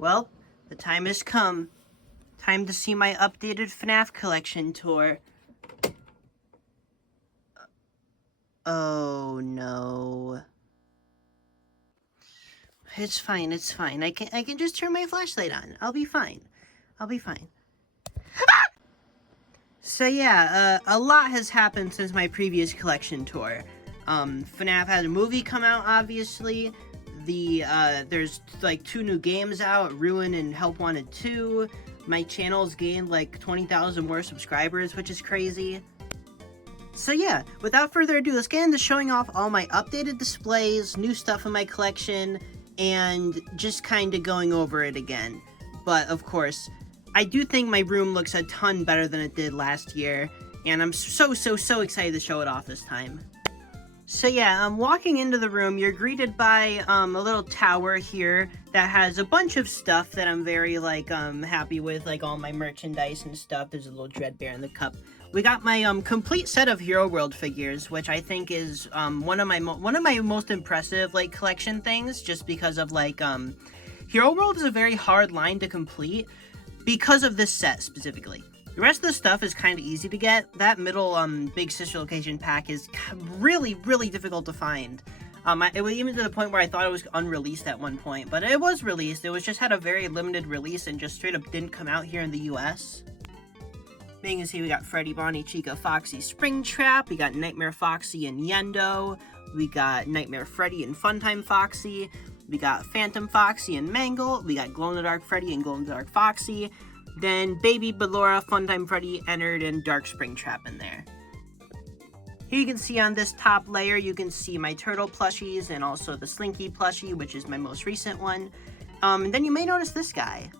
Well, the time has come. Time to see my updated FNAF collection tour. Oh no. It's fine, it's fine. I can just turn my flashlight on. I'll be fine. I'll be fine. So yeah, a lot has happened since my previous collection tour. FNAF had a movie come out, obviously. There's like 2 new games out, Ruin and Help Wanted 2. My channel's gained like 20,000 more subscribers, which is crazy. So yeah, without further ado, let's get into showing off all my updated displays, new stuff in my collection, and just kind of going over it again. But of course, I do think my room looks a ton better than it did last year, and I'm so excited to show it off this time. So yeah, walking into the room, you're greeted by a little tower here that has a bunch of stuff that I'm very happy with, like all my merchandise and stuff. There's a little Dread Bear in the cup. We got my complete set of Hero World figures, which I think is one of my most impressive collection things, just because of Hero World is a very hard line to complete because of this set specifically. The rest of the stuff is kind of easy to get. That middle Big Sister location pack is really difficult to find. It was even to the point where I thought it was unreleased at one point, but it was released. It was just had a very limited release and just straight up didn't come out here in the US. You can see we got Freddy, Bonnie, Chica, Foxy, Springtrap. We got Nightmare Foxy and Yendo. We got Nightmare Freddy and Funtime Foxy. We got Phantom Foxy and Mangle. We got Glow-in-the-Dark Freddy and Glow-in-the-Dark Foxy. Then Baby Ballora, Funtime Freddy, Ennard, and Dark Springtrap in there. Here you can see on this top layer, you can see my turtle plushies and also the Slinky plushie, which is my most recent one. And then you may notice this guy.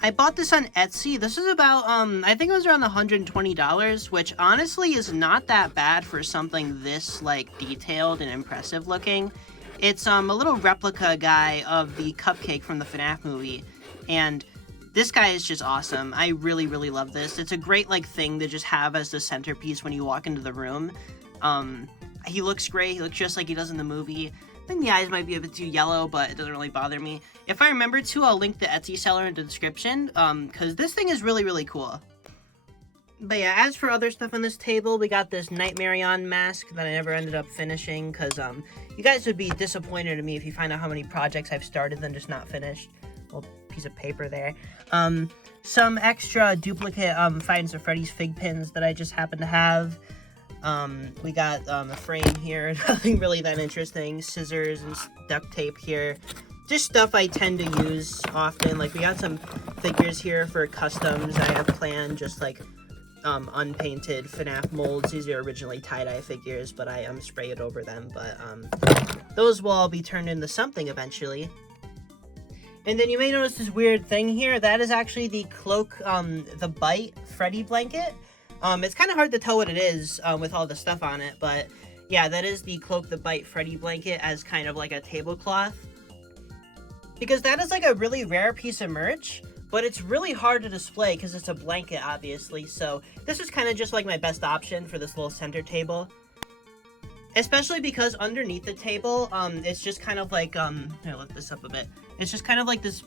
I bought this on Etsy. This is about, I think it was around $120, which honestly is not that bad for something this, detailed and impressive looking. It's, a little replica guy of the cupcake from the FNAF movie, and this guy is just awesome. I really love this. It's a great, thing to just have as the centerpiece when you walk into the room. He looks great. He looks just like he does in the movie. I think the eyes might be a bit too yellow, but it doesn't really bother me. If I remember to, I'll link the Etsy seller in the description, because this thing is really cool. But yeah, as for other stuff on this table, we got this Nightmarion mask that I never ended up finishing, because you guys would be disappointed in me if you find out how many projects I've started and just not finished. Little piece of paper there. Some extra duplicate Five Nights at Freddy's fig pins that I just happen to have. We got a frame here, nothing really that interesting. Scissors and duct tape here. Just stuff I tend to use often. We got some figures here for customs I have planned, just unpainted FNAF molds. These are originally tie-dye figures, but I spray it over them. But those will all be turned into something eventually. And then you may notice this weird thing here. That is actually the Cloak, the Bite Freddy blanket. It's kind of hard to tell what it is with all the stuff on it, but yeah, that is the Cloak the Bite Freddy blanket as kind of like a tablecloth. Because that is a really rare piece of merch, but it's really hard to display because it's a blanket, obviously. So this is kind of just my best option for this little center table. Especially because underneath the table, it's just kind of here, lift this up a bit. It's just kind of this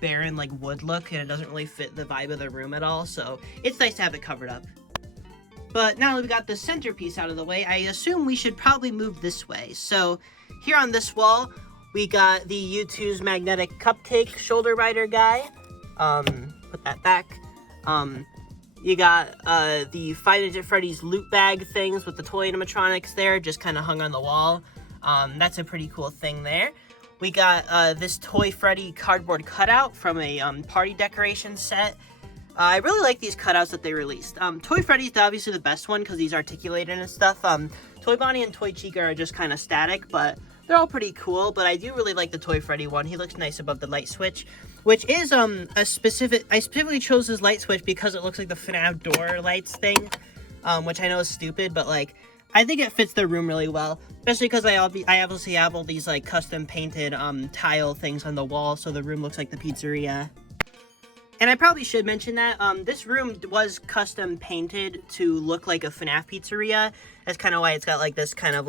barren wood look, and it doesn't really fit the vibe of the room at all, so it's nice to have it covered up. But now that we got the centerpiece out of the way, I assume we should probably move this way. So here on this wall, we got the U2's magnetic cupcake shoulder rider guy. Put that back. You got the Five Nights at Freddy's loot bag things with the toy animatronics there, just kind of hung on the wall. That's a pretty cool thing there. We got this Toy Freddy cardboard cutout from a party decoration set. I really like these cutouts that they released. Toy Freddy's obviously the best one because he's articulated and stuff. Toy Bonnie and Toy Chica are just kind of static, but they're all pretty cool. But I do really like the Toy Freddy one. He looks nice above the light switch, which is I specifically chose this light switch because it looks like the FNAF door lights thing, which I know is stupid, but I think it fits the room really well, especially because I obviously have all these custom painted tile things on the wall, so the room looks like the pizzeria. And I probably should mention that this room was custom painted to look like a FNAF pizzeria. That's kind of why it's got this kind of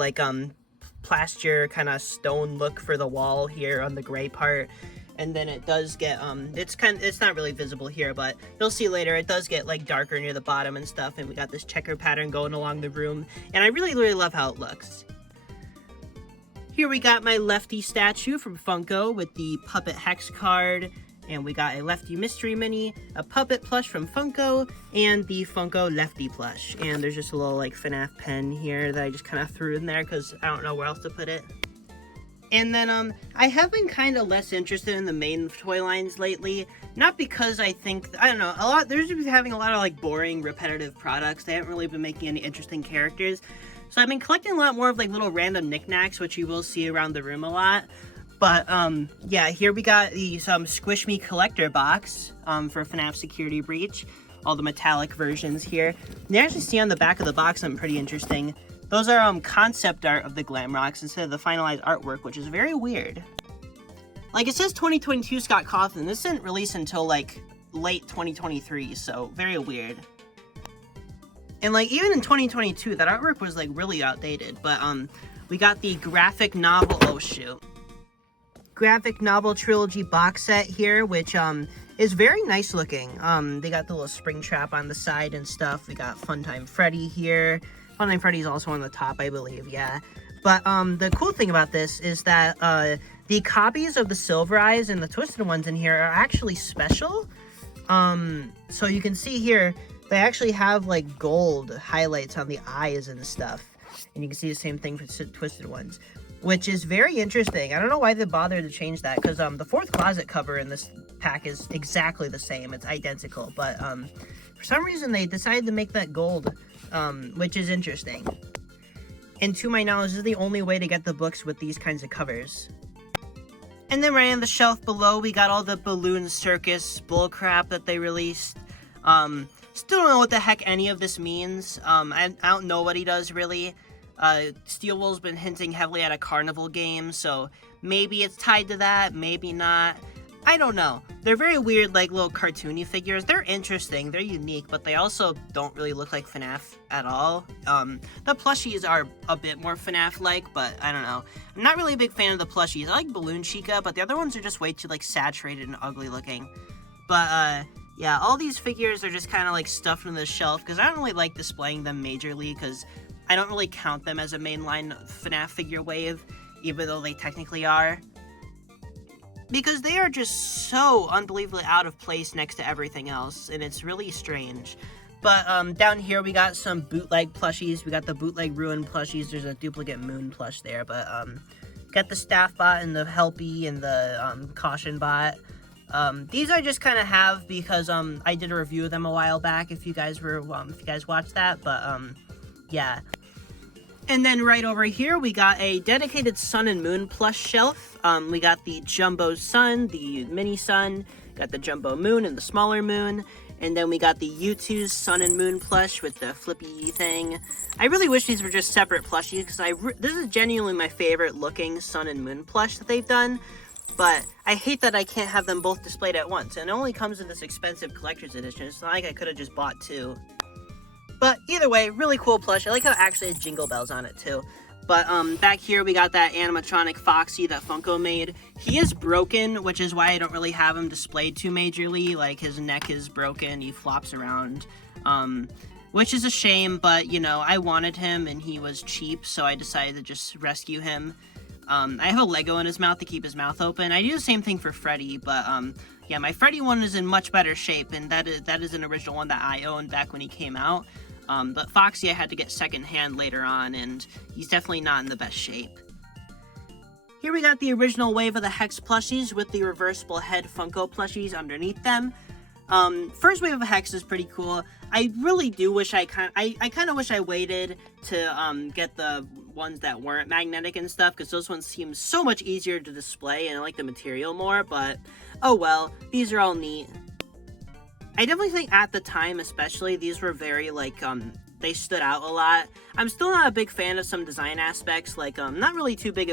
plaster kind of stone look for the wall here on the gray part. and then it does get, it's not really visible here, but you'll see later, it does get, like, darker near the bottom and stuff, and we got this checker pattern going along the room, and I really, really love how it looks. Here we got my Lefty statue from Funko with the Puppet Hex card, and we got a Lefty Mystery Mini, a Puppet plush from Funko, and the Funko Lefty plush. And there's just a little, like, FNAF pen here that I just kind of threw in there because I don't know where else to put it. And then, I have been kind of less interested in the main toy lines lately. Not because I think, I don't know, they're just having a lot of, like, boring, repetitive products. They haven't really been making any interesting characters. So I've been collecting a lot more of, like, little random knickknacks, which you will see around the room a lot. But, yeah, here we got the Squish Me collector box, for FNAF Security Breach. All the metallic versions here. And you actually see on the back of the box something pretty interesting. Those are, concept art of the Glam Rocks instead of the finalized artwork, which is very weird. Like, it says 2022 Scott Cawthon. This didn't release until, like, late 2023, so very weird. And, like, even in 2022, that artwork was, like, really outdated. But, we got the graphic novel, oh, shoot. Graphic novel trilogy box set here, which, is very nice looking. They got the little spring trap on the side and stuff. We got Funtime Freddy here. Funtime Freddy's also on the top, I believe, yeah. But, the cool thing about this is that, the copies of the Silver Eyes and the Twisted ones in here are actually special. So you can see here, they actually have, like, gold highlights on the eyes and stuff. And you can see the same thing for Twisted ones, which is very interesting. I don't know why they bothered to change that, because, the fourth closet cover in this pack is exactly the same. It's identical, but, for some reason, they decided to make that gold, which is interesting. And to my knowledge, this is the only way to get the books with these kinds of covers. And then right on the shelf below, we got all the Balloon Circus bullcrap that they released. Still don't know what the heck any of this means. I don't know what he does, really. Steel Wool's been hinting heavily at a carnival game, so maybe it's tied to that, maybe not. I don't know. They're very weird, like, little cartoony figures. They're interesting, they're unique, but they also don't really look like FNAF at all. The plushies are a bit more FNAF-like, but I don't know. I'm not really a big fan of the plushies. I like Balloon Chica, but the other ones are just way too, like, saturated and ugly looking. But, yeah, all these figures are just kind of, like, stuffed in the shelf, because I don't really like displaying them majorly, because I don't really count them as a mainline FNAF figure wave, even though they technically are. Because they are just so unbelievably out of place next to everything else, and it's really strange. But, down here we got some bootleg plushies. We got the bootleg Ruin plushies. There's a duplicate Moon plush there, but, got the Staff Bot and the Helpy and the, Caution Bot. These I just kind of have because, I did a review of them a while back, if you guys watched that, but, yeah. And then right over here, we got a dedicated Sun and Moon plush shelf. We got the Jumbo Sun, the Mini Sun, got the Jumbo Moon and the smaller Moon, and then we got the U2's Sun and Moon plush with the flippy thing. I really wish these were just separate plushies, because this is genuinely my favorite looking Sun and Moon plush that they've done, but I hate that I can't have them both displayed at once, and it only comes in this expensive collector's edition. It's not like I could have just bought two. But either way, really cool plush. I like how it actually has jingle bells on it too. But back here we got that animatronic Foxy that Funko made. He is broken, which is why I don't really have him displayed too majorly. Like, his neck is broken, he flops around. Which is a shame, but, you know, I wanted him and he was cheap, so I decided to just rescue him. I have a Lego in his mouth to keep his mouth open. I do the same thing for Freddy, but, yeah, my Freddy one is in much better shape, and that is an original one that I owned back when he came out. But Foxy I had to get secondhand later on, and he's definitely not in the best shape. Here we got the original wave of the Hex plushies with the reversible head Funko plushies underneath them. First wave of Hex is pretty cool. I really do wish I kind of wish I waited to get the ones that weren't magnetic and stuff, because those ones seem so much easier to display and I like the material more, but oh well, these are all neat. I definitely think at the time especially, these were very, like, they stood out a lot. I'm still not a big fan of some design aspects, like, not really too big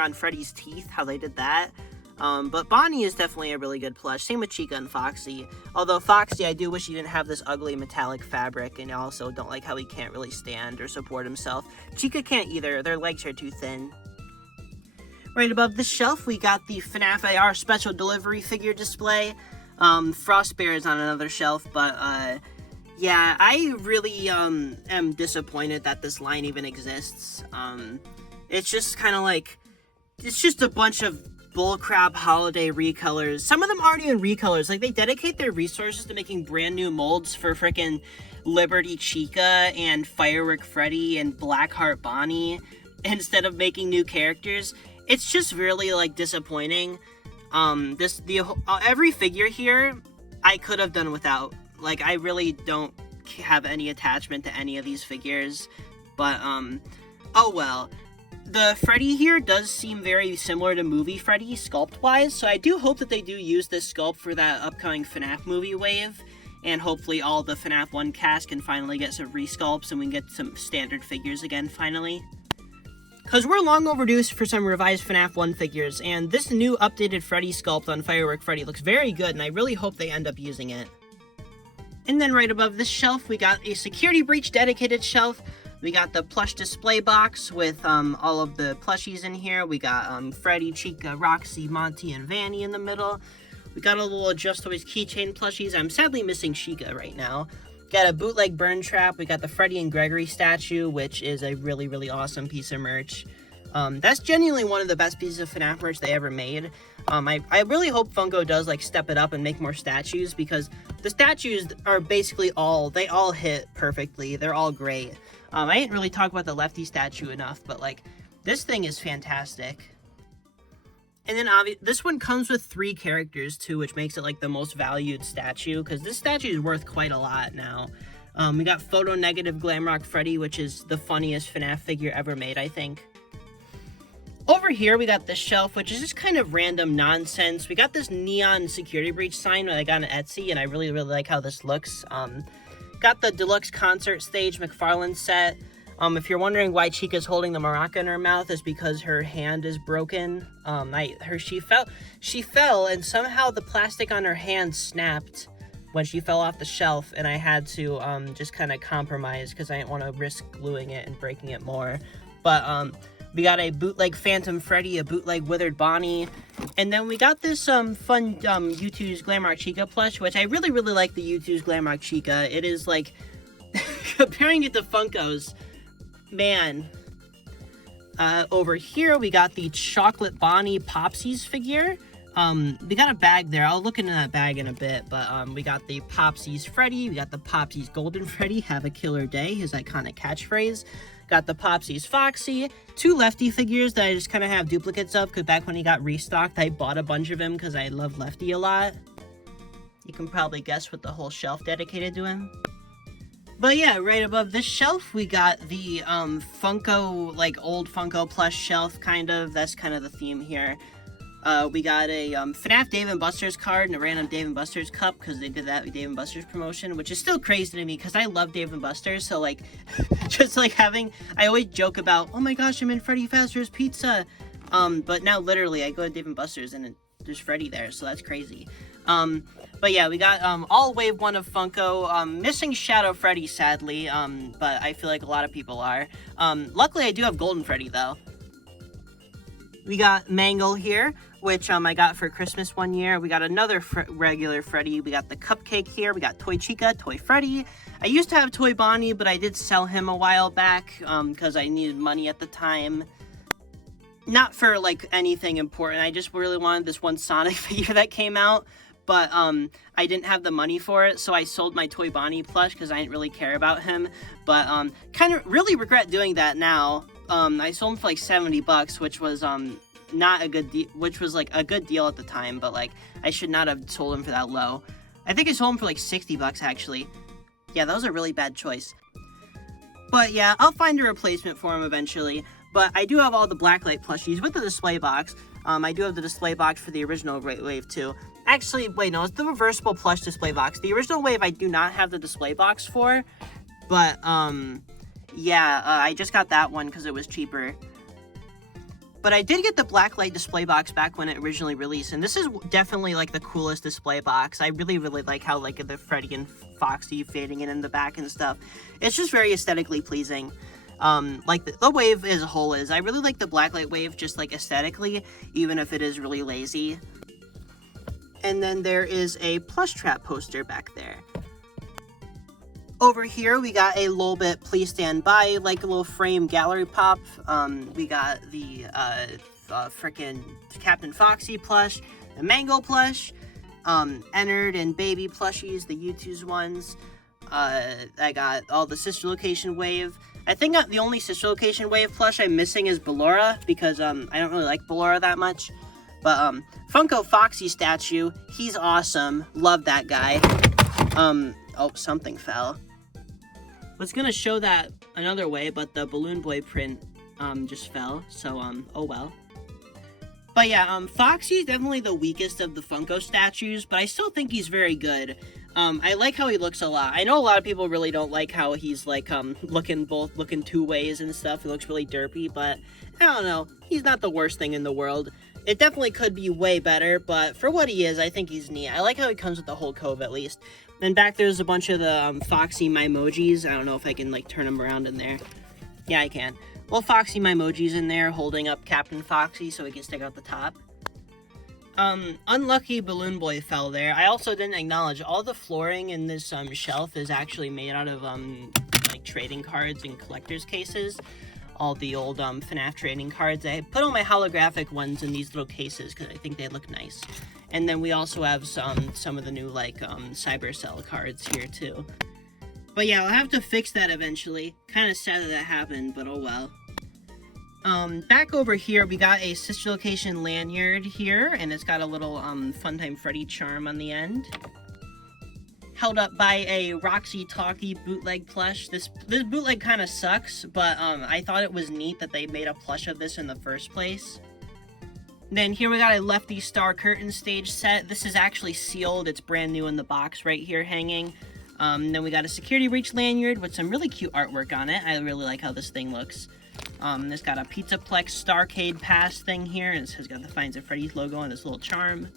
on Freddy's teeth, how they did that. But Bonnie is definitely a really good plush, same with Chica and Foxy. Although Foxy, I do wish he didn't have this ugly metallic fabric, and I also don't like how he can't really stand or support himself. Chica can't either, their legs are too thin. Right above the shelf, we got the FNAF AR special delivery figure display. Frostbear is on another shelf, but, yeah, I really, am disappointed that this line even exists. It's just kind of like, it's just a bunch of bullcrap holiday recolors. Some of them aren't even recolors. Like, they dedicate their resources to making brand new molds for frickin' Liberty Chica and Firework Freddy and Blackheart Bonnie instead of making new characters. It's just really, like, disappointing. Every figure here, I could have done without. Like, I really don't have any attachment to any of these figures. But, oh well. The Freddy here does seem very similar to movie Freddy, sculpt-wise, so I do hope that they do use this sculpt for that upcoming FNAF movie wave, and hopefully all the FNAF 1 cast can finally get some resculpts and we can get some standard figures again, finally. Because we're long overdue for some revised FNAF 1 figures, and this new updated Freddy sculpt on Firework Freddy looks very good, and I really hope they end up using it. And then right above this shelf, we got a security breach dedicated shelf. We got the plush display box with all of the plushies in here. We got Freddy, Chica, Roxy, Monty, and Vanny in the middle. We got a little Just Toys keychain plushies. I'm sadly missing Chica right now. Got a bootleg burn trap. We got the Freddy and Gregory statue, which is a really, really awesome piece of merch. That's genuinely one of the best pieces of FNAF merch they ever made. I really hope Funko does, like, step it up and make more statues, because the statues are basically they all hit perfectly. They're all great. I didn't really talk about the Lefty statue enough, but, like, this thing is fantastic. And then, this one comes with 3 characters, too, which makes it, like, the most valued statue, because this statue is worth quite a lot now. We got Photo Negative Glamrock Freddy, which is the funniest FNAF figure ever made, I think. Over here, we got this shelf, which is just kind of random nonsense. We got this neon security breach sign that I got on Etsy, and I really, really like how this looks. Got the deluxe concert stage McFarlane set. If you're wondering why Chica's holding the maraca in her mouth, is because her hand is broken. She fell, and somehow the plastic on her hand snapped when she fell off the shelf, and I had to just kind of compromise because I didn't want to risk gluing it and breaking it more. But we got a bootleg Phantom Freddy, a bootleg Withered Bonnie, and then we got this fun U2's Glamrock Chica plush, which I really, really like the U2's Glamrock Chica. It is, like, comparing it to Funko's, man. Over here, we got the Chocolate Bonnie Popsies figure. We got a bag there. I'll look into that bag in a bit, but we got the Popsies Freddy, we got the Popsies Golden Freddy, have a killer day, his iconic catchphrase. Got the Popsies Foxy, 2 Lefty figures that I just kind of have duplicates of, because back when he got restocked, I bought a bunch of him because I love Lefty a lot. You can probably guess what the whole shelf dedicated to him. But yeah, right above this shelf, we got the Funko, like, old Funko plush shelf, kind of. That's kind of the theme here. We got a FNAF Dave & Buster's card and a random Dave & Buster's cup, because they did that with Dave & Buster's promotion, which is still crazy to me, because I love Dave & Buster's, so, like, just, like, I always joke about, oh my gosh, I'm in Freddy Fazbear's Pizza, but now, literally, I go to Dave & Buster's, and there's Freddy there, so that's crazy. But yeah, we got, all Wave 1 of Funko, missing Shadow Freddy, sadly, but I feel like a lot of people are. Luckily, I do have Golden Freddy, though. We got Mangle here, which I got for Christmas one year. We got another regular Freddy. We got the Cupcake here. We got Toy Chica, Toy Freddy. I used to have Toy Bonnie, but I did sell him a while back because I needed money at the time. Not for, like, anything important. I just really wanted this one Sonic figure that came out, but I didn't have the money for it, so I sold my Toy Bonnie plush because I didn't really care about him. But kind of really regret doing that now. I sold him for like $70, which was not a good deal, which was like a good deal at the time, but like I should not have sold him for that low. I think I sold him for like $60 actually. Yeah, that was a really bad choice. But yeah, I'll find a replacement for him eventually. But I do have all the Blacklight plushies with the display box. I do have the display box for the original Wave too. Actually, wait, no, it's the reversible plush display box. The original Wave I do not have the display box for, but yeah, I just got that one because it was cheaper. But I did get the Blacklight display box back when it originally released, and this is definitely, like, the coolest display box. I really, really like how, like, the Freddy and Foxy fading in the back and stuff. It's just very aesthetically pleasing. like the wave as a whole is. I really like the blacklight wave just like aesthetically, even if it is really lazy. And then there is a plush trap poster back there. Over here, we got a little bit Please Stand By, like a little frame gallery pop. We got the frickin' Captain Foxy plush, the Mango plush, Ennard and Baby plushies, the U2's ones. I got all the Sister Location Wave. I think the only Sister Location Wave plush I'm missing is Ballora, because I don't really like Ballora that much. But Funko Foxy statue, he's awesome. Love that guy. Oh, something fell. Was gonna show that another way, but the Balloon Boy print just fell, so oh well. But yeah, Foxy's definitely the weakest of the Funko statues, but I still think he's very good. I like how he looks a lot. I know a lot of people really don't like how he's like looking two ways and stuff. He looks really derpy, but I don't know. He's not the worst thing in the world. It definitely could be way better, but for what he is, I think he's neat. I like how he comes with the whole cove at least. And back there's a bunch of the Foxy Mimojis. I don't know if I can like turn them around in there. Yeah, I can. Well, Foxy Mimojis in there holding up Captain Foxy so he can stick out the top. Unlucky Balloon Boy fell there. I also didn't acknowledge all the flooring in this shelf is actually made out of like trading cards and collector's cases. All the old FNAF trading cards. I put all my holographic ones in these little cases because I think they look nice. And then we also have some of the new like Cybercell cards here too. But yeah, I'll have to fix that eventually. Kind of sad that happened, but oh well. Back over here, we got a Sister Location lanyard here, and it's got a little Funtime Freddy charm on the end. Held up by a Roxy Talkie bootleg plush. This bootleg kind of sucks, but I thought it was neat that they made a plush of this in the first place. Then here we got a Lefty Star Curtain stage set. This is actually sealed. It's brand new in the box right here hanging. Then we got a Security Breach lanyard with some really cute artwork on it. I really like how this thing looks. It's got a Pizzaplex Starcade Pass thing here, and it has got the Finds at Freddy's logo on this little charm.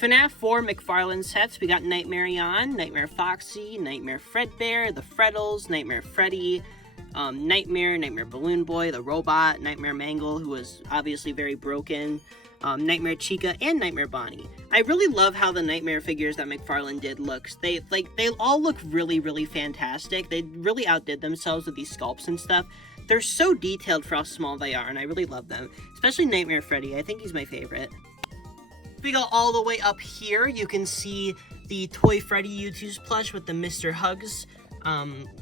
FNAF 4 McFarlane sets. We got Nightmare Yon, Nightmare Foxy, Nightmare Fredbear, the Freddles, Nightmare Freddy, Nightmare Balloon Boy, the Robot, Nightmare Mangle, who was obviously very broken, Nightmare Chica, and Nightmare Bonnie. I really love how the Nightmare figures that McFarlane did looks. They all look really, really fantastic. They really outdid themselves with these sculpts and stuff. They're so detailed for how small they are, and I really love them. Especially Nightmare Freddy. I think he's my favorite. If we go all the way up here, you can see the Toy Freddy U2's plush with the Mr. Hugs.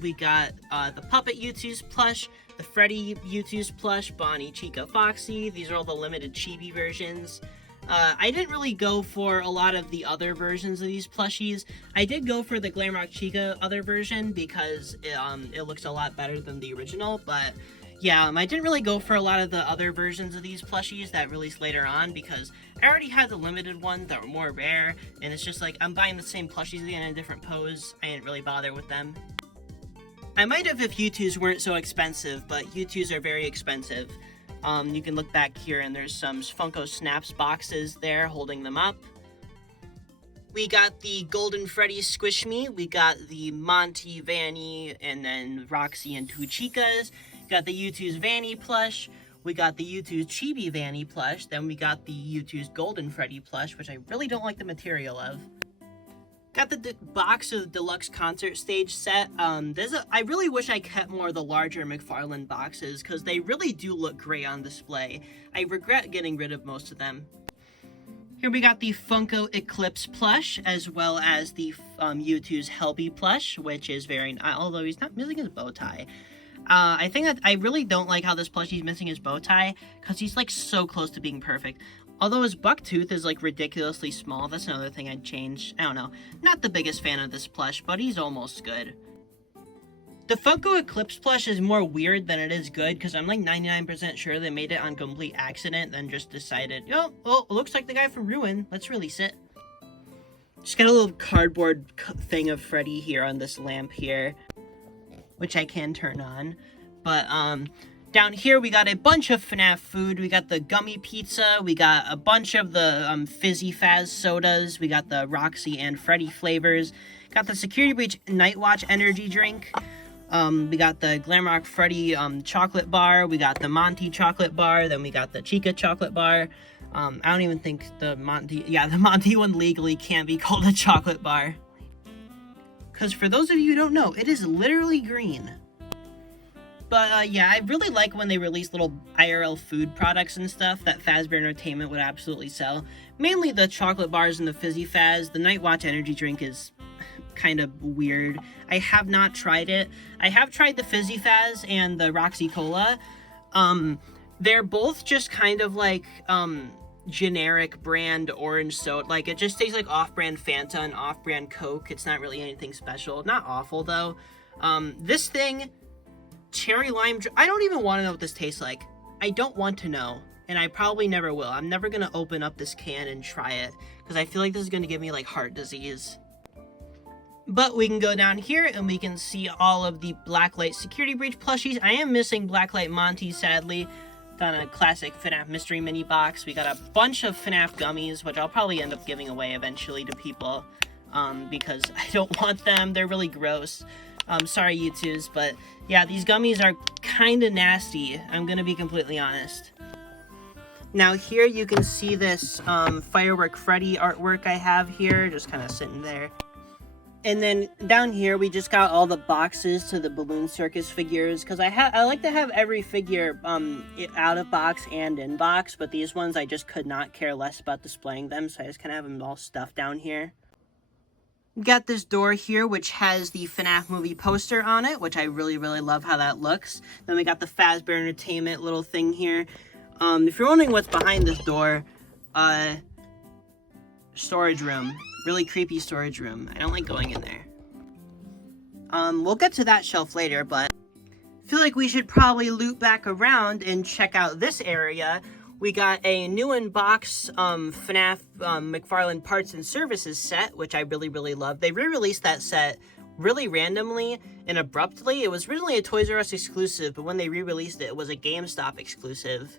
We got the Puppet U2's plush, the Freddy U2's plush, Bonnie, Chica, Foxy. These are all the limited chibi versions. I didn't really go for a lot of the other versions of these plushies. I did go for the Glamrock Chica other version because it looks a lot better than the original, but yeah, I didn't really go for a lot of the other versions of these plushies that released later on because I already had the limited ones that were more rare, and it's just like I'm buying the same plushies again in a different pose. I didn't really bother with them. I might have if U2s weren't so expensive, but U2s are very expensive. You can look back here and there's some Funko Snaps boxes there holding them up. We got the Golden Freddy Squish Me, we got the Monty, Vanny, and then Roxy and two Chicas. Got the U2's Vanny plush, we got the U2's Chibi Vanny plush, then we got the U2's Golden Freddy plush, which I really don't like the material of. Got the box of the deluxe concert stage set. I really wish I kept more of the larger McFarlane boxes because they really do look great on display. I regret getting rid of most of them. Here we got the Funko Eclipse plush as well as the U2's Helby plush, which is very nice, although he's not missing his bow tie. I think that I really don't like how this plushie's missing his bow tie because he's like so close to being perfect. Although his buck tooth is like ridiculously small, that's another thing I'd change. I don't know. Not the biggest fan of this plush, but he's almost good. The Funko Eclipse plush is more weird than it is good because I'm like 99% sure they made it on complete accident, then just decided, oh, it looks like the guy from Ruin. Let's release it. Just got a little cardboard thing of Freddy here on this lamp here, which I can turn on. But, down here, we got a bunch of FNAF food. We got the gummy pizza. We got a bunch of the Fizzy Fazz sodas. We got the Roxy and Freddy flavors. Got the Security Breach Night Watch energy drink. We got the Glamrock Freddy chocolate bar. We got the Monty chocolate bar. Then we got the Chica chocolate bar. I don't even think the Monty one legally can't be called a chocolate bar. Because for those of you who don't know, it is literally green. But yeah, I really like when they release little IRL food products and stuff that Fazbear Entertainment would absolutely sell. Mainly the chocolate bars and the Fizzy Faz. The Night Watch energy drink is kind of weird. I have not tried it. I have tried the Fizzy Faz and the Roxy Cola. They're both just kind of like generic brand orange soda. Like, it just tastes like off-brand Fanta and off-brand Coke. It's not really anything special. Not awful though. This thing, cherry lime, I don't even want to know what this tastes like. I don't want to know, and I probably never will. I'm never gonna open up this can and try it because I feel like this is gonna give me like heart disease. But we can go down here and we can see all of the Blacklight Security Breach plushies. I am missing Blacklight Monty, sadly. Done a classic FNAF mystery mini box. We got a bunch of FNAF gummies, which I'll probably end up giving away eventually to people because I don't want them. They're really gross. Sorry, YouTubes, but yeah, these gummies are kind of nasty. I'm gonna be completely honest. Now here you can see this Firework Freddy artwork I have here, just kind of sitting there. And then down here, we just got all the boxes to the Balloon Circus figures, because I like to have every figure out of box and in box, but these ones I just could not care less about displaying them, so I just kind of have them all stuffed down here. We got this door here, which has the FNAF movie poster on it, which I really, really love how that looks. Then we got the Fazbear Entertainment little thing here. If you're wondering what's behind this door, storage room. Really creepy storage room. I don't like going in there. We'll get to that shelf later, but I feel like we should probably loop back around and check out this area. We got a new in-box FNAF McFarlane Parts and Services set, which I really, really love. They re-released that set really randomly and abruptly. It was originally a Toys R Us exclusive, but when they re-released it, it was a GameStop exclusive.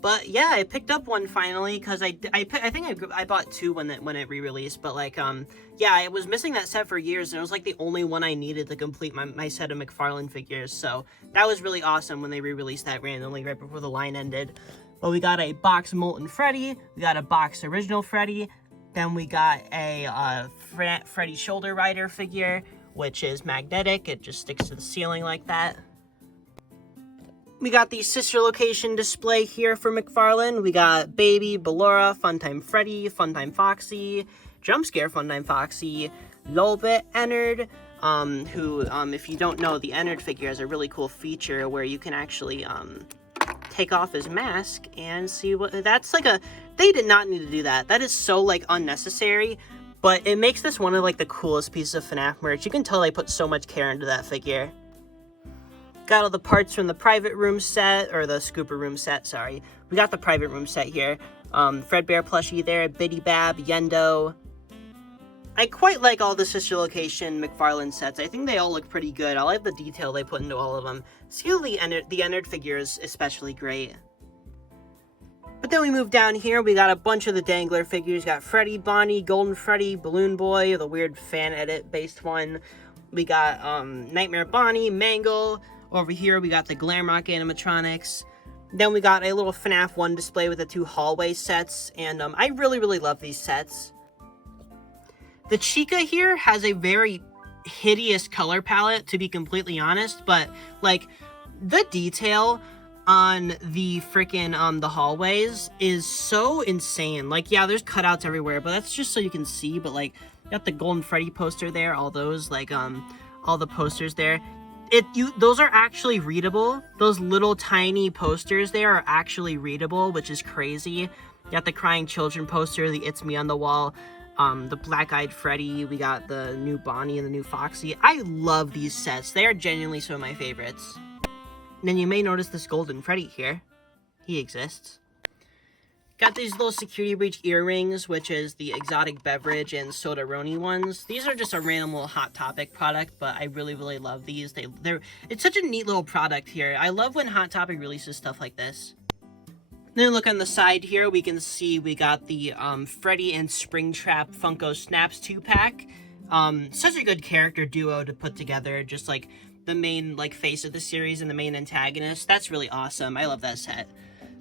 But yeah, I picked up one finally because I think I bought two when it re-released. But like yeah, I was missing that set for years, and it was like the only one I needed to complete my set of McFarlane figures. So that was really awesome when they re-released that randomly right before the line ended. But we got a box Molten Freddy, we got a box Original Freddy, then we got a Freddy Shoulder Rider figure, which is magnetic. It just sticks to the ceiling like that. We got the sister location display here for McFarlane. We got Baby, Ballora, Funtime Freddy, Funtime Foxy, Jumpscare Funtime Foxy, Lolbit Ennard, who, if you don't know, the Ennard figure has a really cool feature where you can actually, take off his mask and see what, that's like they did not need to do that. That is so, like, unnecessary, but it makes this one of, like, the coolest pieces of FNAF merch. You can tell they put so much care into that figure. Got all the parts from the private room set, or the scooper room set, sorry. We got the private room set here. Fredbear plushie there, Biddy Bab, Yendo. I quite like all the sister location McFarlane sets. I think they all look pretty good. I like the detail they put into all of them. The Ennard figure is especially great. But then we move down here, we got a bunch of the Dangler figures. Got Freddy, Bonnie, Golden Freddy, Balloon Boy, the weird fan edit based one. We got Nightmare Bonnie, Mangle. Over here, we got the Glamrock animatronics. Then we got a little FNAF 1 display with the two hallway sets. And I really, really love these sets. The Chica here has a very hideous color palette, to be completely honest. But, like, the detail on the freaking, the hallways is so insane. Like, yeah, there's cutouts everywhere, but that's just so you can see. But, like, got the Golden Freddy poster there, all those, like, all the posters there. Those are actually readable. Those little tiny posters there are actually readable, which is crazy. You got the Crying Children poster, the It's Me on the wall, the Black-Eyed Freddy, we got the new Bonnie and the new Foxy. I love these sets. They are genuinely some of my favorites. And then you may notice this Golden Freddy here. He exists. Got these little security breach earrings, which is the exotic beverage and soda-roni ones. These are just a random little Hot Topic product, but I really, really love these. It's such a neat little product here. I love when Hot Topic releases stuff like this. Then look on the side here, we can see we got the Freddy and Springtrap Funko Snaps 2-pack. Such a good character duo to put together. Just like the main, like, face of the series and the main antagonist. That's really awesome. I love that set.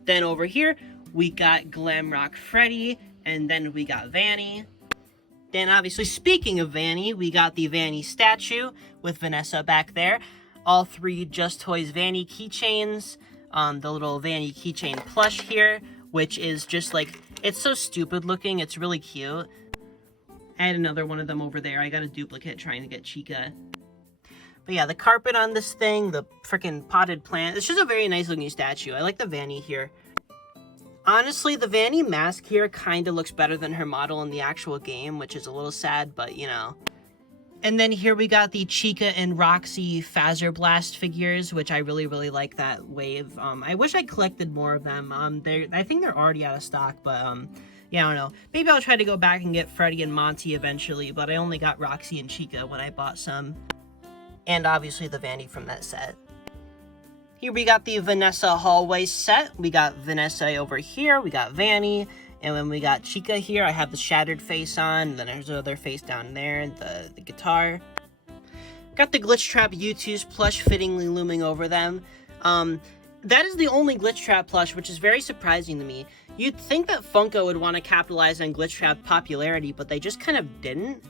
Then over here, we got Glamrock Freddy, and then we got Vanny. Then, obviously, speaking of Vanny, we got the Vanny statue with Vanessa back there. All 3 Just Toys Vanny keychains. The little Vanny keychain plush here, which is just, like, it's so stupid looking. It's really cute. I had another one of them over there. I got a duplicate trying to get Chica. But yeah, the carpet on this thing, the freaking potted plant. It's just a very nice looking statue. I like the Vanny here. Honestly, the Vanny mask here kind of looks better than her model in the actual game, which is a little sad, but you know. And then here we got the Chica and Roxy Phaser Blast figures, which I really, really like that wave. I wish I collected more of them. I think they're already out of stock, but yeah, I don't know. Maybe I'll try to go back and get Freddy and Monty eventually, but I only got Roxy and Chica when I bought some. And obviously the Vanny from that set. Here we got the Vanessa hallway set. We got Vanessa over here, we got Vanny, and then we got Chica here. I have the shattered face on, and then there's another face down there, and the guitar. Got the Glitch Trap U2's plush fittingly looming over them. That is the only Glitch Trap plush, which is very surprising to me. You'd think that Funko would want to capitalize on Glitch Trap popularity, but they just kind of didn't.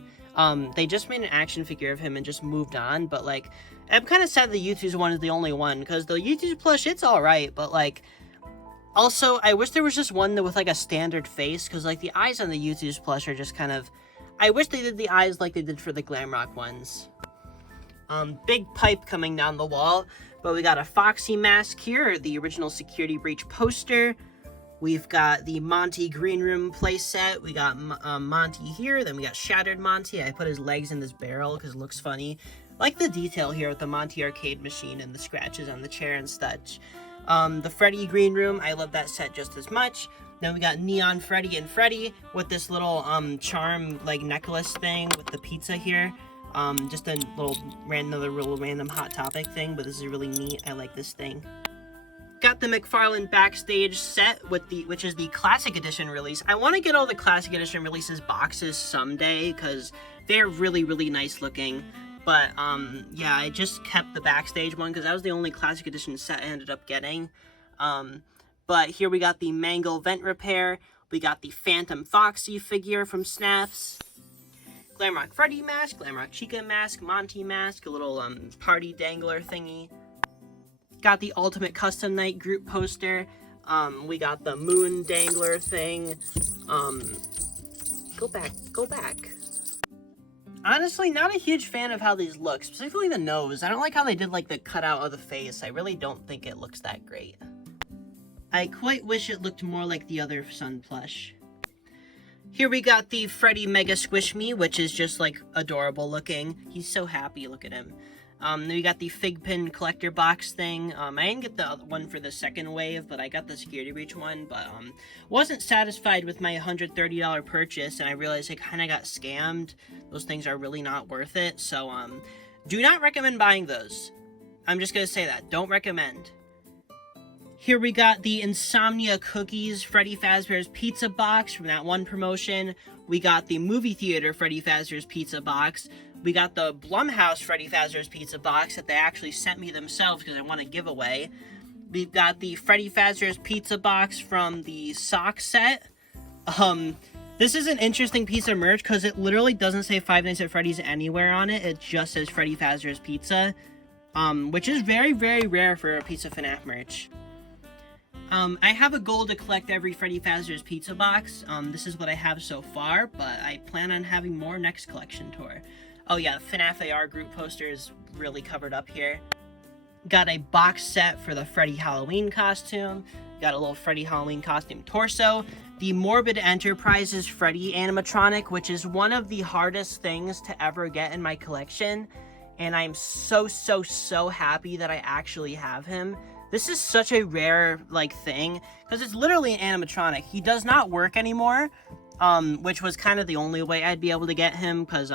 They just made an action figure of him and just moved on, but like, I'm kind of sad the U2's one is the only one, because the U2's plush, it's alright, but like, also, I wish there was just one with like a standard face, because like the eyes on the U2's plush are just kind of, I wish they did the eyes like they did for the Glamrock ones. Big pipe coming down the wall, but we got a Foxy mask here, the original Security Breach poster. We've got the Monty Green Room playset. We got Monty here. Then we got Shattered Monty. I put his legs in this barrel because it looks funny. I like the detail here with the Monty arcade machine and the scratches on the chair and such. The Freddy Green Room. I love that set just as much. Then we got Neon Freddy and Freddy with this little charm like necklace thing with the pizza here. Just a little random Hot Topic thing, but this is really neat. I like this thing. Got the McFarlane Backstage set with which is the Classic Edition release. I want to get all the Classic Edition releases boxes someday because they're really, really nice looking. But yeah, I just kept the Backstage one because that was the only Classic Edition set I ended up getting. But here we got the Mangle Vent Repair. We got the Phantom Foxy figure from FNAFs. Glamrock Freddy mask, Glamrock Chica mask, Monty mask, a little party dangler thingy. Got the Ultimate Custom Night group poster. We got the moon dangler thing. Go back. Honestly, not a huge fan of how these look, specifically the nose. I don't like how they did like the cutout of the face. I really don't think it looks that great. I quite wish it looked more like the other Sun plush. Here we got the Freddy Mega Squish Me, which is just like adorable looking. He's so happy, look at him. Then we got the Fig Pin collector box thing. I didn't get the other one for the second wave, but I got the Security Breach one, but wasn't satisfied with my $130 purchase, and I realized I kind of got scammed. Those things are really not worth it, so do not recommend buying those. I'm just gonna say that, don't recommend. Here we got the Insomnia Cookies Freddy Fazbear's Pizza Box from that one promotion. We got the Movie Theater Freddy Fazbear's Pizza Box. We got the Blumhouse Freddy Fazbear's Pizza Box that they actually sent me themselves because I want a giveaway. We've got the Freddy Fazbear's Pizza Box from the sock set. This is an interesting piece of merch because it literally doesn't say Five Nights at Freddy's anywhere on it. It just says Freddy Fazbear's Pizza, which is very, very rare for a piece of FNAF merch. I have a goal to collect every Freddy Fazbear's Pizza Box. This is what I have so far, but I plan on having more next collection tour. Oh yeah, the FNAF AR group poster is really covered up here. Got a box set for the Freddy Halloween costume. Got a little Freddy Halloween costume torso. The Morbid Enterprises Freddy animatronic, which is one of the hardest things to ever get in my collection. And I'm so happy that I actually have him. This is such a rare, like, thing, because it's literally an animatronic. He does not work anymore, which was kind of the only way I'd be able to get him, because,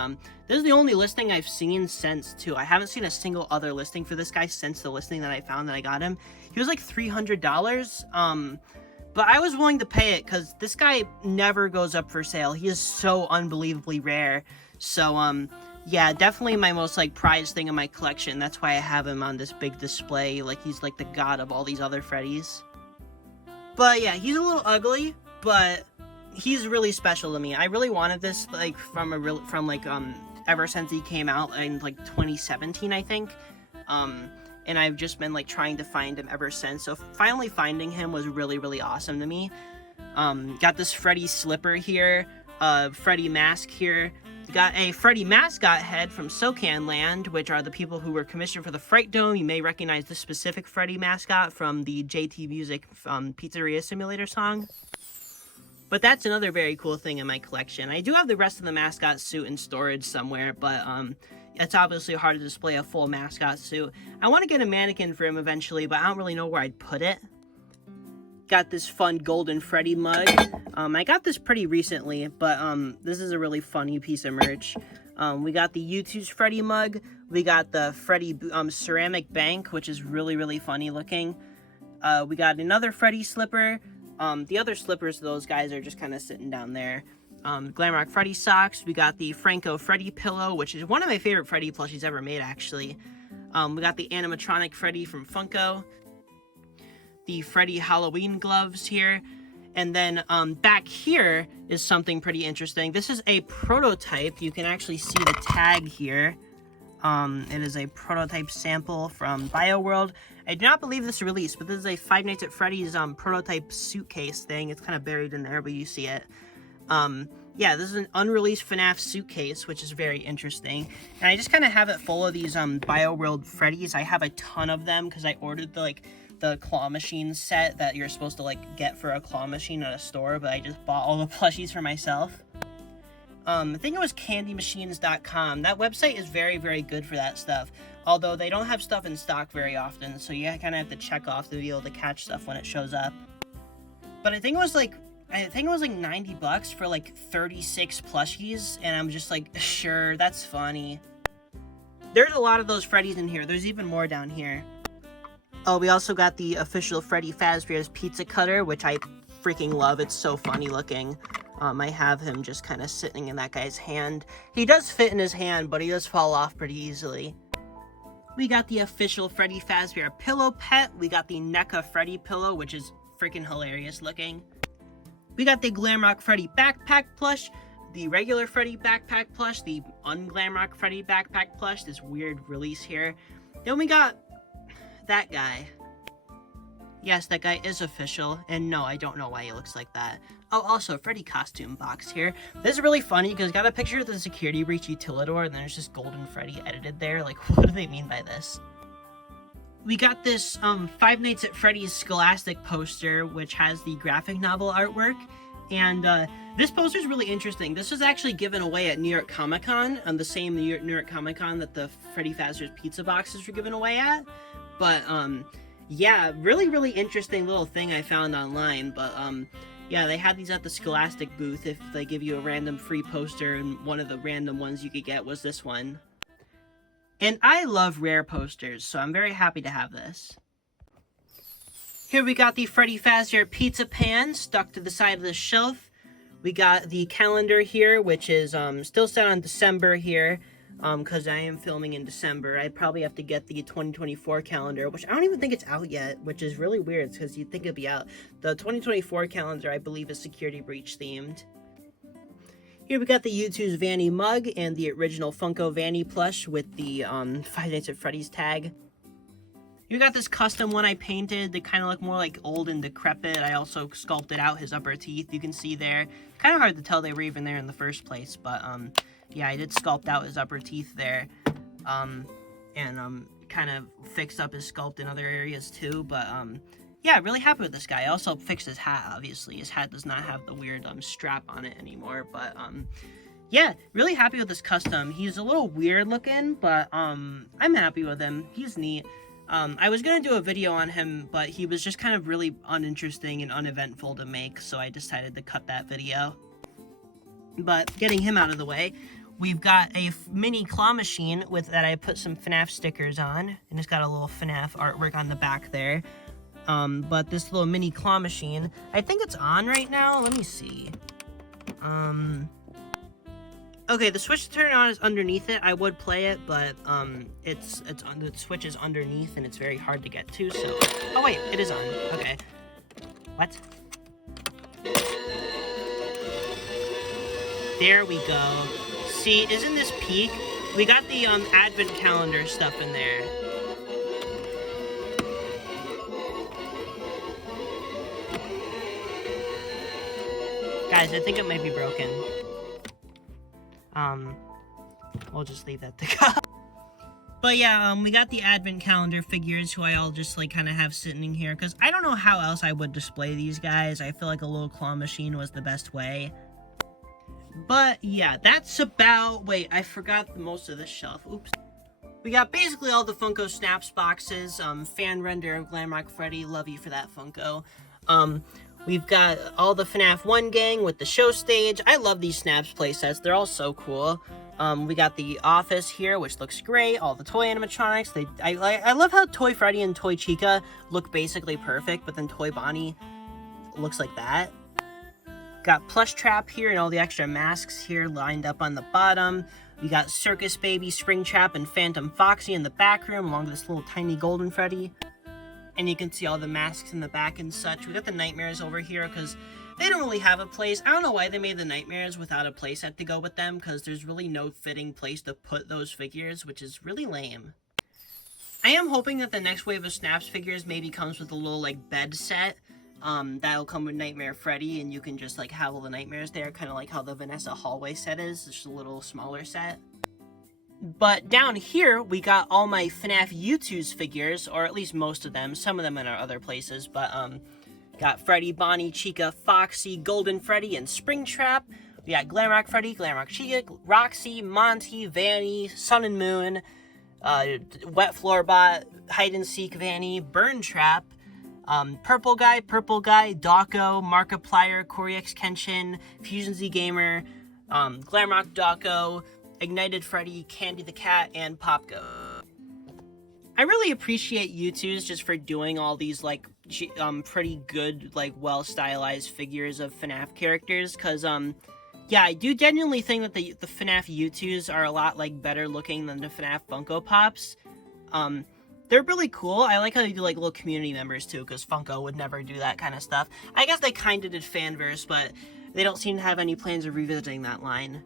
this is the only listing I've seen since, too. I haven't seen a single other listing for this guy since the listing that I found that I got him. He was, like, $300, but I was willing to pay it, because this guy never goes up for sale. He is so unbelievably rare, so, Yeah, definitely my most, like, prized thing in my collection. That's why I have him on this big display. Like, he's, like, the god of all these other Freddys. But, yeah, he's a little ugly, but he's really special to me. I really wanted this, like, ever since he came out in, like, 2017, I think. And I've just been, like, trying to find him ever since. So, finally finding him was really, really awesome to me. Got this Freddy slipper here. Freddy mask here. Got a Freddy mascot head from SoCan Land, which are the people who were commissioned for the Fright Dome. You may recognize this specific Freddy mascot from the JT Music Pizzeria Simulator song. But that's another very cool thing in my collection. I do have the rest of the mascot suit in storage somewhere, but it's obviously hard to display a full mascot suit. I want to get a mannequin for him eventually, but I don't really know where I'd put it. Got this fun golden Freddy mug. I got this pretty recently, but this is a really funny piece of merch. We got the U2's Freddy mug. We got the Freddy ceramic bank, which is really, really funny looking. We got another Freddy slipper. The other slippers, those guys are just kind of sitting down there. Glamrock Freddy socks. We got the Franco Freddy pillow, which is one of my favorite Freddy plushies ever made, actually. We got the animatronic Freddy from Funko. The Freddy Halloween gloves here. And then back here is something pretty interesting. This is a prototype. You can actually see the tag here. It is a prototype sample from BioWorld. I do not believe this released, but this is a Five Nights at Freddy's prototype suitcase thing. It's kind of buried in there, but you see it. Yeah, this is an unreleased FNAF suitcase, which is very interesting. And I just kind of have it full of these BioWorld Freddys. I have a ton of them because I ordered the claw machine set that you're supposed to like get for a claw machine at a store, but I just bought all the plushies for myself. I think it was candymachines.com. That website is very, very good for that stuff. Although they don't have stuff in stock very often, so you kind of have to check off to be able to catch stuff when it shows up. But I think it was like 90 bucks for like 36 plushies, and I'm just like, sure, that's funny. There's a lot of those Freddys in here. There's even more down here. Oh, we also got the official Freddy Fazbear's pizza cutter, which I freaking love. It's so funny looking. I have him just kind of sitting in that guy's hand. He does fit in his hand, but he does fall off pretty easily. We got the official Freddy Fazbear pillow pet. We got the NECA Freddy pillow, which is freaking hilarious looking. We got the Glamrock Freddy backpack plush, the regular Freddy backpack plush, the unglamrock Freddy backpack plush, this weird release here. Then we got that guy. Yes, that guy is official, and no, I don't know why he looks like that. Oh, also, Freddy costume box here. This is really funny because got a picture of the security breach utilidor, and there's just Golden Freddy edited there. Like, what do they mean by this? We got this Five Nights at Freddy's Scholastic poster, which has the graphic novel artwork, and this poster is really interesting. This was actually given away at New York Comic Con, on the same New York Comic Con that the Freddy Fazbear's pizza boxes were given away at. But yeah, really, really interesting little thing I found online. But yeah, they had these at the Scholastic booth if they give you a random free poster, and one of the random ones you could get was this one. And I love rare posters, so I'm very happy to have this. Here we got the Freddy Fazbear pizza pan stuck to the side of the shelf. We got the calendar here, which is still set on December here, because I am filming in December. I'd probably have to get the 2024 calendar, which I don't even think it's out yet, which is really weird, because you'd think it'd be out. The 2024 calendar, I believe, is Security Breach themed. Here we got the U2's Vanny mug and the original Funko Vanny plush with the Five Nights at Freddy's tag. You got this custom one I painted. They kind of look more like old and decrepit. I also sculpted out his upper teeth. You can see there. Kind of hard to tell they were even there in the first place, but yeah, I did sculpt out his upper teeth there. And kind of fixed up his sculpt in other areas too, but yeah, really happy with this guy. I also fixed his hat, obviously. His hat does not have the weird strap on it anymore, but yeah, really happy with this custom. He's a little weird looking, but I'm happy with him. He's neat. I was gonna do a video on him, but he was just kind of really uninteresting and uneventful to make, so I decided to cut that video. But getting him out of the way, we've got a mini claw machine that I put some FNAF stickers on, and it's got a little FNAF artwork on the back there. But this little mini claw machine, I think it's on right now. Let me see. Okay, the switch to turn on is underneath it. I would play it, but the switch is underneath and it's very hard to get to. So, oh wait, it is on. Okay, what? There we go. See, isn't this peak? We got the advent calendar stuff in there. Guys, I think it might be broken. We'll just leave that to go. But yeah, we got the advent calendar figures who I'll just like kind of have sitting here because I don't know how else I would display these guys. I feel like a little claw machine was the best way. But yeah, that's about... Wait, I forgot most of this shelf. Oops. We got basically all the Funko Snaps boxes. Fan render of Glamrock Freddy. Love you for that, Funko. We've got all the FNAF 1 gang with the show stage. I love these Snaps playsets. They're all so cool. We got the office here, which looks great. All the toy animatronics. I love how Toy Freddy and Toy Chica look basically perfect, but then Toy Bonnie looks like that. Got Plush Trap here and all the extra masks here lined up on the bottom. We got Circus Baby, Springtrap, and Phantom Foxy in the back room along with this little tiny Golden Freddy. And you can see all the masks in the back and such. We got the Nightmares over here because they don't really have a place. I don't know why they made the Nightmares without a playset to go with them because there's really no fitting place to put those figures, which is really lame. I am hoping that the next wave of Snaps figures maybe comes with a little like bed set. That'll come with Nightmare Freddy, and you can just, like, have all the nightmares there, kind of like how the Vanessa hallway set is, just a little smaller set. But down here, we got all my FNAF U2's figures, or at least most of them, some of them in our other places, but, got Freddy, Bonnie, Chica, Foxy, Golden Freddy, and Springtrap. We got Glamrock Freddy, Glamrock Chica, Roxy, Monty, Vanny, Sun and Moon, Wet Floorbot, Hide and Seek Vanny, Burn Trap, Purple Guy, Dawko, Markiplier, Koriex Kenshin, Fusion Z Gamer, Glamrock Dawko, Ignited Freddy, Candy the Cat, and Popgo. I really appreciate U2's just for doing all these, like, pretty good, like, well-stylized figures of FNAF characters, because, yeah, I do genuinely think that the FNAF U2's are a lot, like, better looking than the FNAF Funko Pops. They're really cool. I like how they do, like, little community members, too, because Funko would never do that kind of stuff. I guess they kind of did Fanverse, but they don't seem to have any plans of revisiting that line.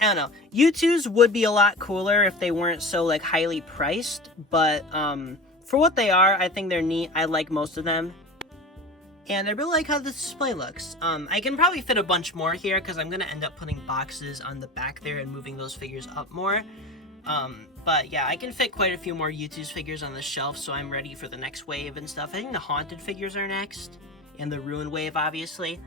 I don't know. U2's would be a lot cooler if they weren't so, like, highly priced, but, for what they are, I think they're neat. I like most of them. And I really like how this display looks. I can probably fit a bunch more here, because I'm going to end up putting boxes on the back there and moving those figures up more. But yeah, I can fit quite a few more U2's figures on the shelf, so I'm ready for the next wave and stuff. I think the Haunted figures are next, and the Ruin wave, obviously.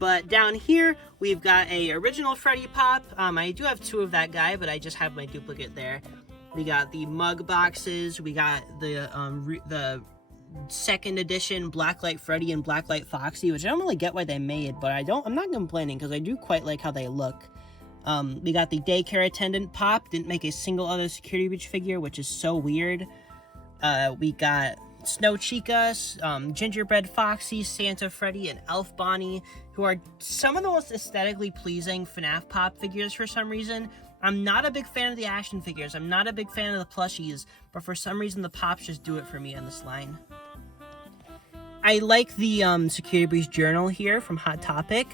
But down here, we've got a original Freddy Pop. I do have two of that guy, but I just have my duplicate there. We got the mug boxes. We got the second edition Blacklight Freddy and Blacklight Foxy, which I don't really get why they made, but I'm not complaining because I do quite like how they look. We got the daycare attendant Pop. Didn't make a single other security breach figure, which is so weird. We got Snow Chica, Gingerbread Foxy, Santa Freddy, and Elf Bonnie, who are some of the most aesthetically pleasing FNAF Pop figures for some reason. I'm not a big fan of the action figures. I'm not a big fan of the plushies, but for some reason the Pops just do it for me on this line. I like the security breach journal here from Hot Topic.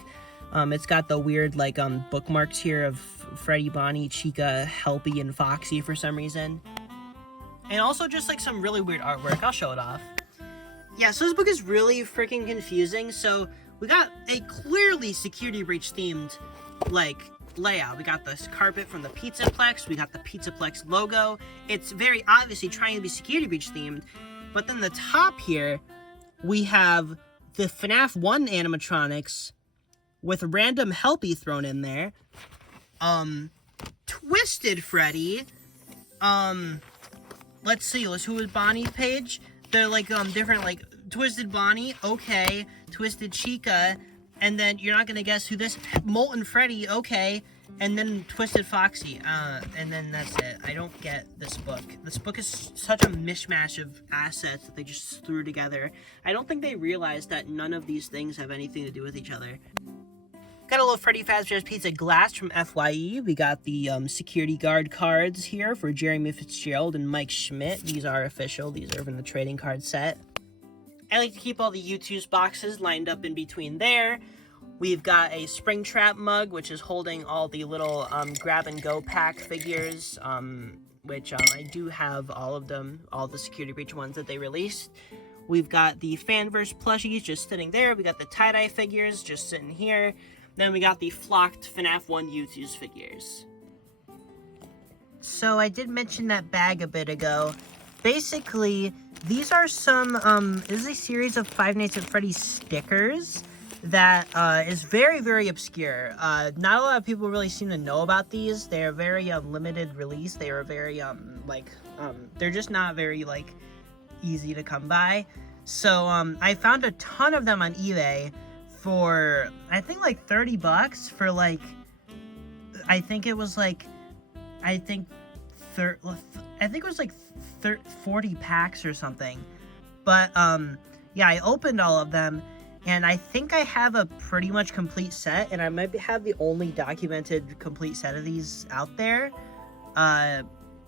It's got the weird, like, bookmarks here of Freddy, Bonnie, Chica, Helpy, and Foxy for some reason. And also just, like, some really weird artwork. I'll show it off. Yeah, so this book is really freaking confusing. So, we got a clearly security breach themed, like, layout. We got this carpet from the Pizzaplex. We got the Pizzaplex logo. It's very obviously trying to be security breach themed. But then the top here, we have the FNAF 1 animatronics with random Helpy thrown in there. Twisted Freddy. Let's see, who was Bonnie's page? They're like, different, like, Twisted Bonnie, okay, Twisted Chica, and then you're not gonna guess who this, Molten Freddy, okay, and then Twisted Foxy, and then that's it. I don't get this book. This book is such a mishmash of assets that they just threw together. I don't think they realized that none of these things have anything to do with each other. Got a little Freddy Fazbear's Pizza glass from FYE. We got the security guard cards here for Jeremy Fitzgerald and Mike Schmidt. These are official. These are from the trading card set. I like to keep all the U2's boxes lined up in between there. We've got a Springtrap mug, which is holding all the little grab-and-go pack figures, which I do have all of them, all the Security Breach ones that they released. We've got the Fanverse plushies just sitting there. We got the tie-dye figures just sitting here. Then we got the flocked FNAF 1 U2's figures. So I did mention that bag a bit ago. Basically, these are some, this is a series of Five Nights at Freddy's stickers that is very, very obscure. Not a lot of people really seem to know about these. They're very limited release. They are very, they're just not very, easy to come by. So, I found a ton of them on eBay for, I think, 30 bucks for, I think it was, I think it was 40 packs or something. But, yeah, I opened all of them, and I think I have a pretty much complete set, and I might have the only documented complete set of these out there.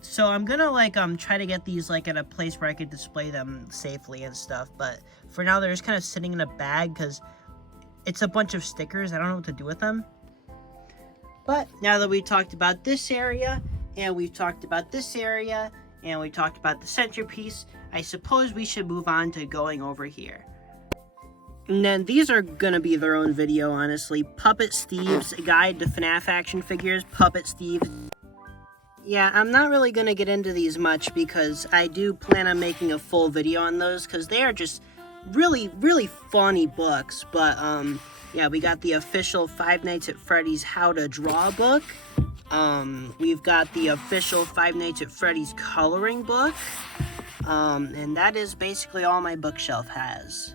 So I'm gonna, try to get these, at a place where I could display them safely and stuff. But for now, they're just kind of sitting in a bag, because it's a bunch of stickers. I don't know what to do with them. But now that we talked about this area, and we've talked about this area, and we talked about the centerpiece, I suppose we should move on to going over here. And then these are gonna be their own video, honestly. Puppet Steve's Guide to FNAF Action Figures. Puppet Steve. Yeah, I'm not really gonna get into these much because I do plan on making a full video on those because they are just really, really funny books. But, yeah, we got the official Five Nights at Freddy's How to Draw book. We've got the official Five Nights at Freddy's coloring book. And that is basically all my bookshelf has.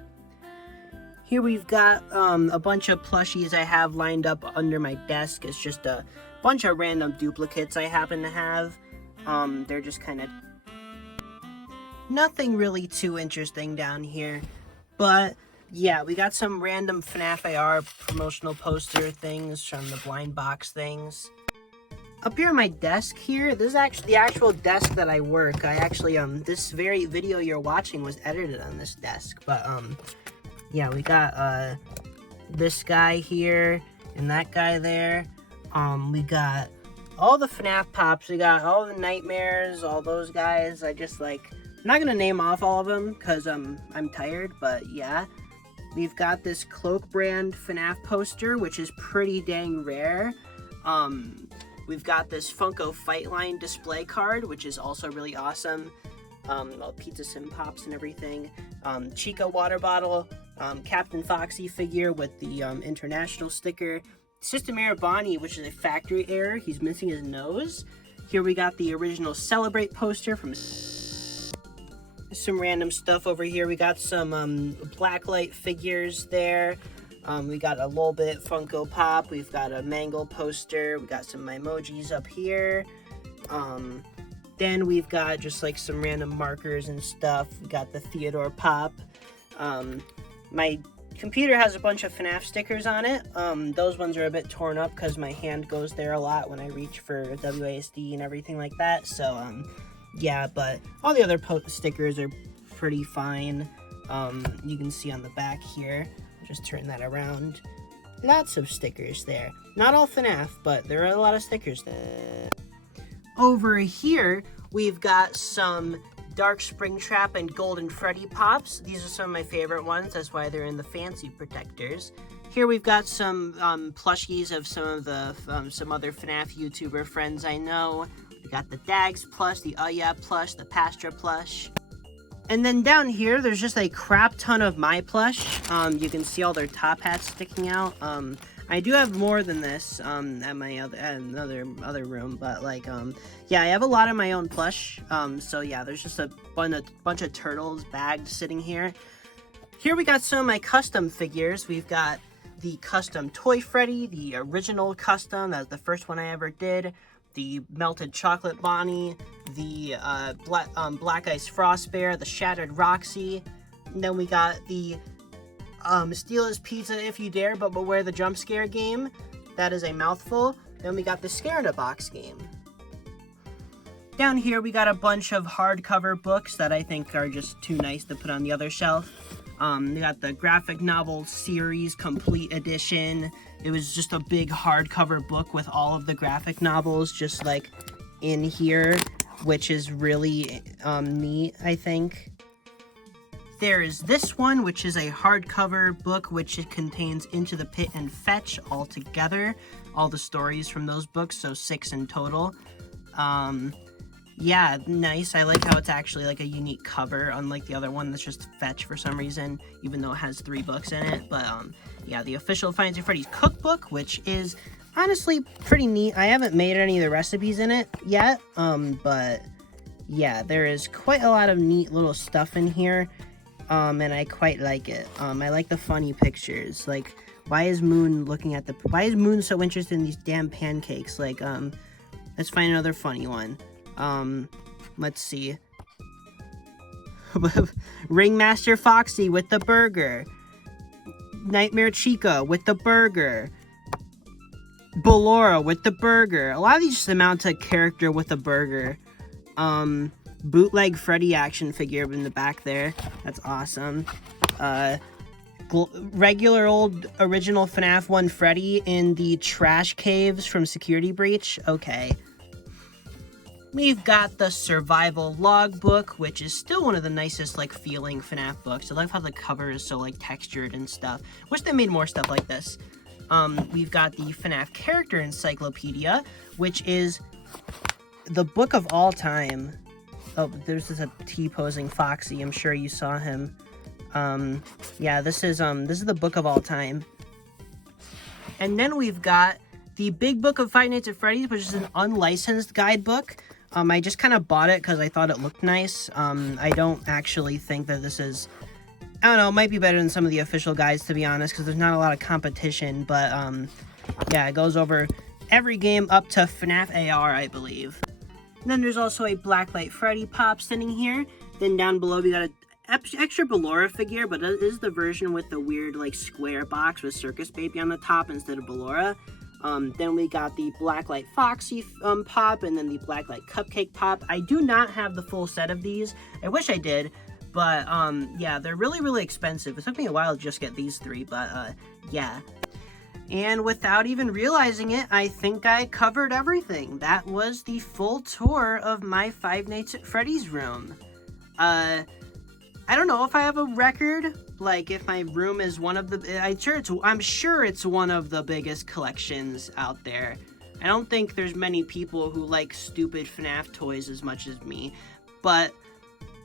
Here we've got a bunch of plushies I have lined up under my desk. It's just a bunch of random duplicates I happen to have. They're just kind of nothing really too interesting down here. But yeah, we got some random FNAF AR promotional poster things from the blind box things. Up here on my desk here, this is actually the actual desk that I work. I actually, this very video you're watching was edited on this desk. But, yeah, we got, this guy here and that guy there. We got all the FNAF pops. We got all the Nightmares, all those guys. I just, I'm not gonna name off all of them because, I'm tired, but yeah. We've got this Cloak brand FNAF poster, which is pretty dang rare. We've got this Funko Fightline display card, which is also really awesome. All Pizza Sim pops and everything. Chica water bottle. Captain Foxy figure with the international sticker. System Error Bonnie, which is a factory error. He's missing his nose. Here we got the original Celebrate poster from some random stuff over here. We got some Blacklight figures there. We got a little bit Funko Pop. We've got a Mangle poster. We got some emojis up here. Then we've got just some random markers and stuff. We got the Theodore Pop. My computer has a bunch of FNAF stickers on it. Those ones are a bit torn up because my hand goes there a lot when I reach for WASD and everything like that. So, yeah, but all the other stickers are pretty fine. You can see on the back here. I'll just turn that around. Lots of stickers there. Not all FNAF, but there are a lot of stickers there. Over here, we've got some Dark Springtrap and Golden Freddy pops. These are some of my favorite ones. That's why they're in the fancy protectors. Here we've got some plushies of some of the some other FNAF YouTuber friends I know. We got the Dags plush, the Yeah plush, the Pastra plush. And then down here, there's just a crap ton of my plush. You can see all their top hats sticking out. I do have more than this at my other room, but yeah, I have a lot of my own plush. So yeah, there's just a bunch of turtles bagged sitting here. Here we got some of my custom figures. We've got the custom Toy Freddy, the original custom. That was the first one I ever did. The Melted Chocolate Bonnie, the Black Ice Frost Bear, the Shattered Roxy. And then we got the Steal His Pizza If You Dare, but Beware the Jump Scare game. That is a mouthful. Then we got the Scare in a Box game. Down here, we got a bunch of hardcover books that I think are just too nice to put on the other shelf. We got the graphic novel series complete edition. It was just a big hardcover book with all of the graphic novels just like in here, which is really neat, I think. There is this one, which is a hardcover book, which it contains Into the Pit and Fetch all together. All the stories from those books, so 6 in total. Yeah, nice. I like how it's actually like a unique cover, unlike the other one that's just Fetch for some reason, even though it has 3 books in it. But yeah, the official Five Nights at Freddy's cookbook, which is honestly pretty neat. I haven't made any of the recipes in it yet, but yeah, there is quite a lot of neat little stuff in here. And I quite like it. I like the funny pictures. Like, why is Moon so interested in these damn pancakes? Like, let's find another funny one. Let's see. Ringmaster Foxy with the burger. Nightmare Chica with the burger. Ballora with the burger. A lot of these just amount to character with a burger. Bootleg Freddy action figure in the back there. That's awesome. Regular old original FNAF 1 Freddy in the trash caves from Security Breach. Okay. We've got the Survival Logbook, which is still one of the nicest, like, feeling FNAF books. I love how the cover is so, like, textured and stuff. Wish they made more stuff like this. We've got the FNAF Character Encyclopedia, which is the book of all time. Oh, there's just a T-posing Foxy. I'm sure you saw him. Yeah, this is the book of all time. And then we've got the Big Book of Five Nights at Freddy's, which is an unlicensed guidebook. I just kind of bought it because I thought it looked nice. I don't actually think that this is... I don't know, it might be better than some of the official guides, to be honest, because there's not a lot of competition. But, yeah, it goes over every game up to FNAF AR, I believe. And then there's also a Blacklight Freddy pop sitting here. Then down below we got an extra Ballora figure, but it is the version with the weird like square box with Circus Baby on the top instead of Ballora. Then we got the Blacklight Foxy pop, and then the Blacklight Cupcake pop. I do not have the full set of these. I wish I did, but yeah, they're really, really expensive. It took me a while to just get these 3, but yeah. And without even realizing it, I think I covered everything. That was the full tour of my Five Nights at Freddy's room. I don't know if I have a record, like if my room is one of the... I'm sure it's one of the biggest collections out there. I don't think there's many people who like stupid FNAF toys as much as me, but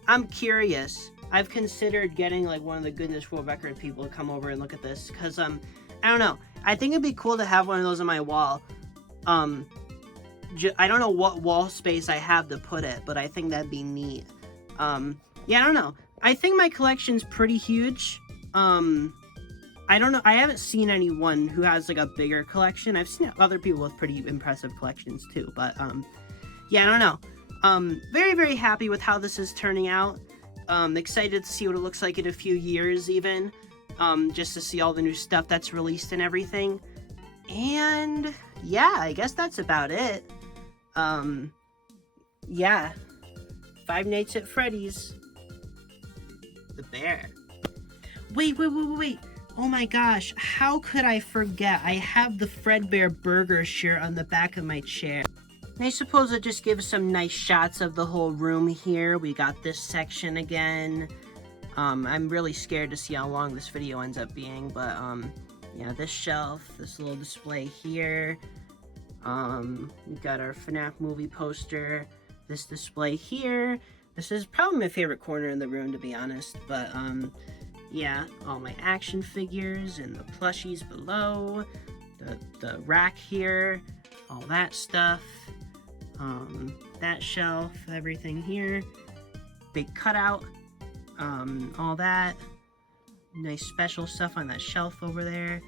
I'm curious. I've considered getting like one of the Guinness World Record people to come over and look at this, because I don't know. I think it'd be cool to have one of those on my wall. I don't know what wall space I have to put it, but I think that'd be neat. Yeah, I don't know. I think my collection's pretty huge. I don't know. I haven't seen anyone who has like a bigger collection. I've seen other people with pretty impressive collections too, but yeah, I don't know. Very, very happy with how this is turning out. Excited to see what it looks like in a few years even. Just to see all the new stuff that's released and everything. And yeah, I guess that's about it. Yeah. Five Nights at Freddy's. The bear. Wait. Oh my gosh, how could I forget? I have the Fredbear Burger shirt on the back of my chair. And I suppose it just gives some nice shots of the whole room here. We got this section again. I'm really scared to see how long this video ends up being, but, yeah, this shelf, this little display here. We've got our FNAF movie poster, this display here. This is probably my favorite corner in the room, to be honest, but, yeah, all my action figures and the plushies below, the rack here, all that stuff, that shelf, everything here, big cutout, all that, nice special stuff on that shelf over there.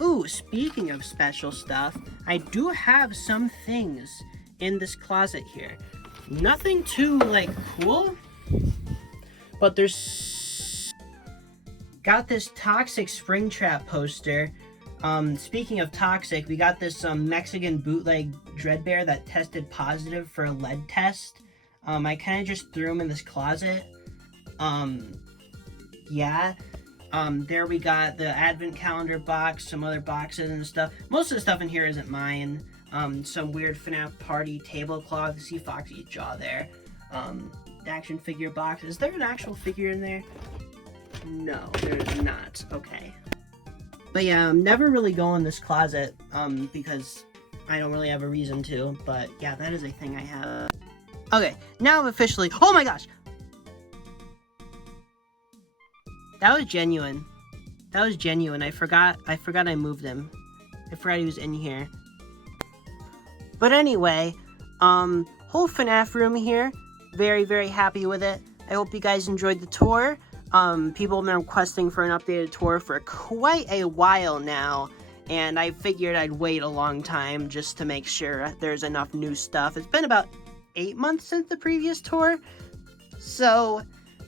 Ooh, speaking of special stuff, I do have some things in this closet here. Nothing too, like, cool, but there's... got this Toxic Springtrap poster. Speaking of toxic, we got this Mexican bootleg Dreadbear that tested positive for a lead test. I kind of just threw him in this closet. Yeah. There we got the advent calendar box, some other boxes and stuff. Most of the stuff in here isn't mine. Some weird FNAF party tablecloth. See Foxy's jaw there. The action figure box. Is there an actual figure in there? No, there's not. Okay. But yeah, I'm never really going in this closet, because I don't really have a reason to. But yeah, that is a thing I have. Okay, now I'm officially. Oh my gosh! That was genuine. That was genuine. I forgot I moved him. I forgot he was in here. But anyway, whole FNAF room here. Very, very happy with it. I hope you guys enjoyed the tour. People have been requesting for an updated tour for quite a while now. And I figured I'd wait a long time just to make sure there's enough new stuff. It's been about 8 months since the previous tour. So,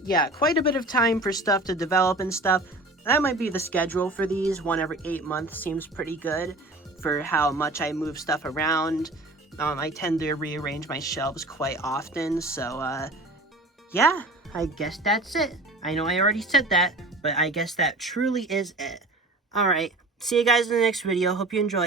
yeah, quite a bit of time for stuff to develop and stuff. That might be the schedule for these. One every 8 months seems pretty good for how much I move stuff around. I tend to rearrange my shelves quite often. So, yeah, I guess that's it. I know I already said that, but I guess that truly is it. Alright, see you guys in the next video. Hope you enjoy.